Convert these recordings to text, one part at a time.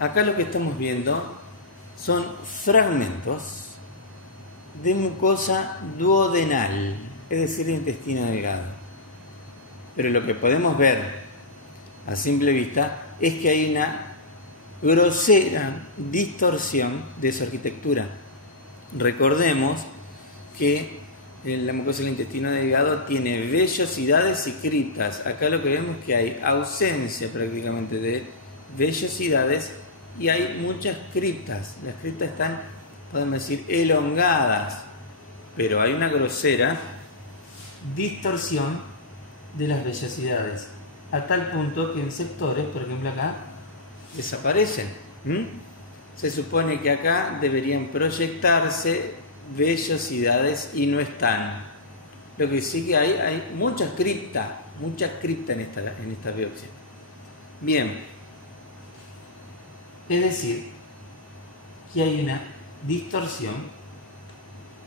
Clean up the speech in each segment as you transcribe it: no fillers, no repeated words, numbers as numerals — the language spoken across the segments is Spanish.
acá lo que estamos viendo son fragmentos de mucosa duodenal, es decir, de intestino delgado. Pero lo que podemos ver a simple vista es que hay una grosera distorsión de su arquitectura. Recordemos que la mucosa del intestino delgado tiene vellosidades y criptas. Acá lo que vemos es que hay ausencia prácticamente de vellosidades y hay muchas criptas. Las criptas están, podemos decir, elongadas, pero hay una grosera distorsión de las vellosidades, a tal punto que en sectores, por ejemplo acá, desaparecen. Se supone que acá deberían proyectarse vellosidades y no están. Lo que sí que hay mucha cripta en esta biopsia. Bien, es decir, que hay una distorsión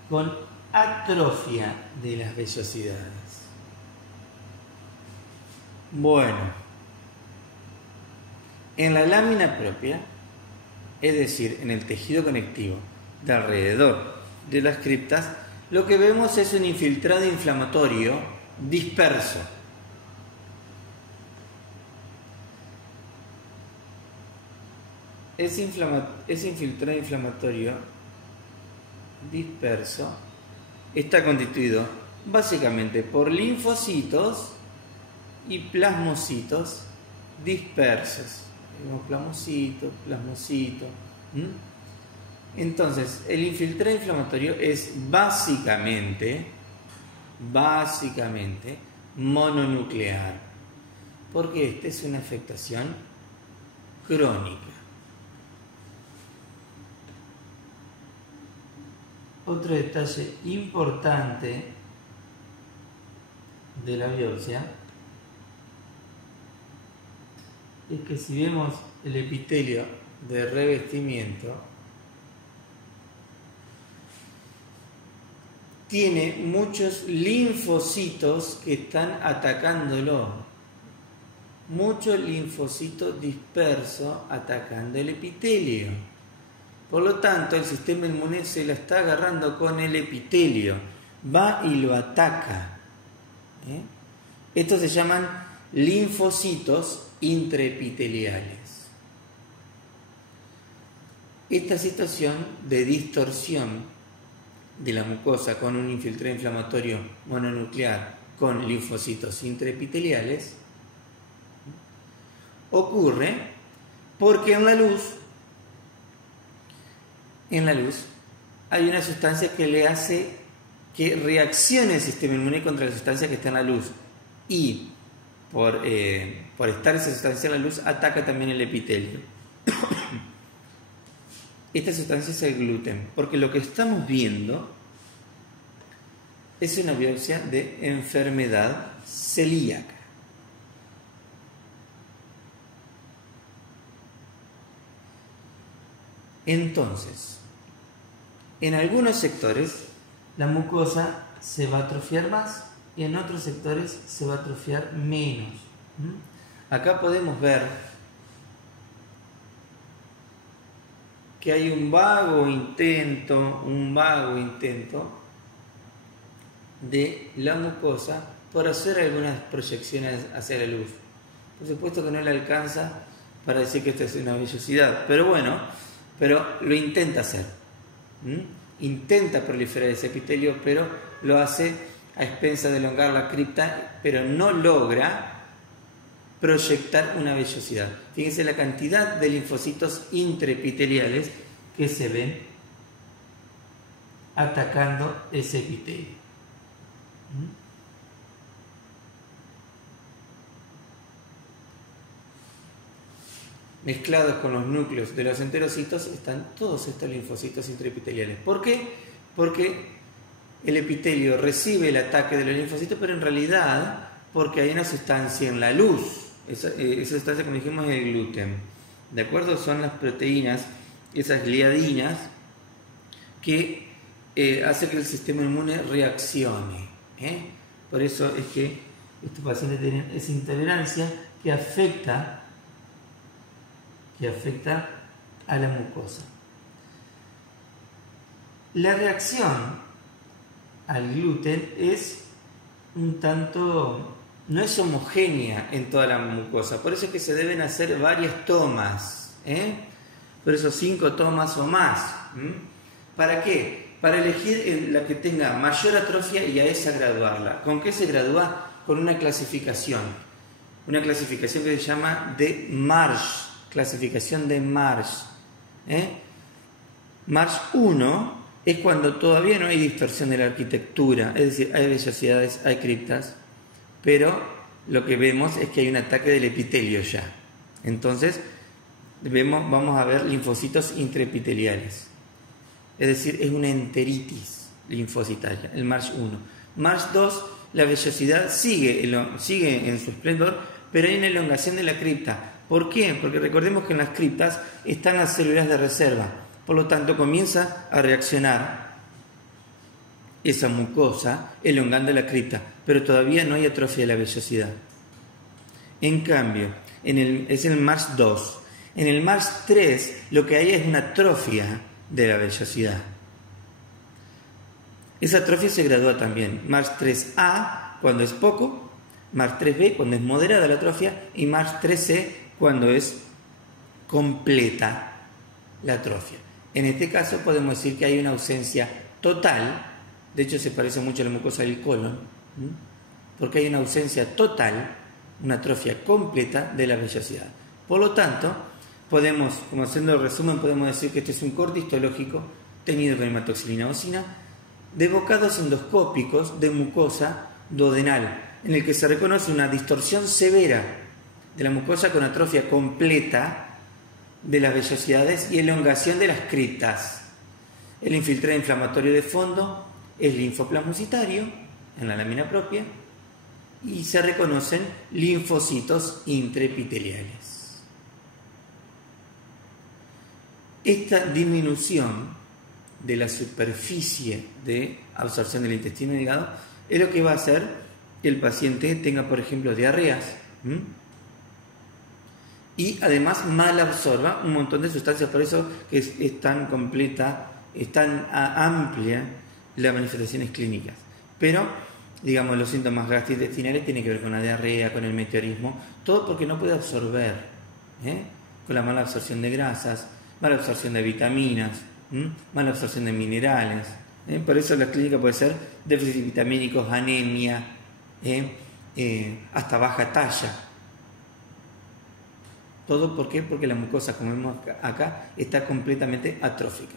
con atrofia de las vellosidades. Bueno, en la lámina propia, es decir, en el tejido conectivo de alrededor de las criptas, lo que vemos es un infiltrado inflamatorio disperso. Ese infiltrado inflamatorio disperso está constituido básicamente por linfocitos y plasmocitos dispersos. Plasmocito. Entonces, el infiltrado inflamatorio es básicamente mononuclear, porque esta es una afectación crónica. Otro detalle importante de la biopsia es que si vemos el epitelio de revestimiento, tiene muchos linfocitos que están atacándolo, mucho linfocito disperso atacando el epitelio. Por lo tanto, el sistema inmune se la está agarrando con el epitelio, va y lo ataca. Estos se llaman linfocitos intraepiteliales. Esta situación de distorsión de la mucosa con un infiltrado inflamatorio mononuclear con linfocitos intraepiteliales ocurre porque en la luz hay una sustancia que le hace que reaccione el sistema inmune contra la sustancia que está en la luz, y por estar esa sustancia en la luz ataca también el epitelio. Esta sustancia es el gluten, porque lo que estamos viendo es una biopsia de enfermedad celíaca. Entonces, en algunos sectores la mucosa se va a atrofiar más y en otros sectores se va a atrofiar menos. Acá podemos ver que hay un vago intento de la mucosa por hacer algunas proyecciones hacia la luz. Por supuesto que no le alcanza para decir que esto es una vellosidad, pero lo intenta hacer. Intenta proliferar ese epitelio, pero lo hace a expensas de elongar la cripta, pero no logra proyectar una vellosidad. Fíjense la cantidad de linfocitos intraepiteliales que se ven atacando ese epitelio. Mezclados con los núcleos de los enterocitos están todos estos linfocitos intraepiteliales. ¿Por qué? Porque el epitelio recibe el ataque de los linfocitos, pero en realidad porque hay una sustancia en la luz. Esa sustancia, como dijimos, es el gluten. ¿De acuerdo? Son las proteínas, esas gliadinas, que hace que el sistema inmune reaccione. Por eso es que estos pacientes tienen esa intolerancia que afecta a la mucosa. La reacción al gluten es un tanto, no es homogénea en toda la mucosa, por eso es que se deben hacer varias tomas, por eso 5 tomas o más. ¿Para qué? Para elegir la que tenga mayor atrofia y a esa graduarla. ¿Con qué se gradúa? Con una clasificación que se llama de Marsh, clasificación de Marsh. Marsh 1 es cuando todavía no hay distorsión de la arquitectura, es decir, hay vellosidades, hay criptas, pero lo que vemos es que hay un ataque del epitelio ya. Entonces, vamos a ver linfocitos intraepiteliales. Es decir, es una enteritis linfocitaria, el Marsh 1. Marsh 2, la vellosidad sigue en su esplendor, pero hay una elongación de la cripta. ¿Por qué? Porque recordemos que en las criptas están las células de reserva. Por lo tanto, comienza a reaccionar esa mucosa elongando la cripta, pero todavía no hay atrofia de la vellosidad. En cambio, es el Marsh 2. En el Marsh 3 lo que hay es una atrofia de la vellosidad. Esa atrofia se gradúa también. Marsh 3A cuando es poco, Marsh 3B cuando es moderada la atrofia y Marsh 3C cuando es completa la atrofia. En este caso podemos decir que hay una ausencia total, de hecho se parece mucho a la mucosa del colon, porque hay una ausencia total, una atrofia completa de la vellosidad. Por lo tanto, podemos, como haciendo el resumen, podemos decir que este es un corte histológico tenido con hematoxilina eosina de bocados endoscópicos de mucosa duodenal, en el que se reconoce una distorsión severa de la mucosa con atrofia completa de las vellosidades y elongación de las criptas. El infiltrado inflamatorio de fondo es linfoplasmocitario en la lámina propia y se reconocen linfocitos intraepiteliales. Esta disminución de la superficie de absorción del intestino delgado es lo que va a hacer que el paciente tenga, por ejemplo, diarreas, y además mal absorba un montón de sustancias. Por eso que es tan completa, es tan amplia las manifestaciones clínicas. Pero, digamos, los síntomas gastrointestinales tienen que ver con la diarrea, con el meteorismo, todo porque no puede absorber, con la mala absorción de grasas, mala absorción de vitaminas, mala absorción de minerales. Por eso la clínica puede ser déficit vitamínicos, anemia, hasta baja talla. ¿Todo por qué? Porque la mucosa, como vemos acá, está completamente atrófica.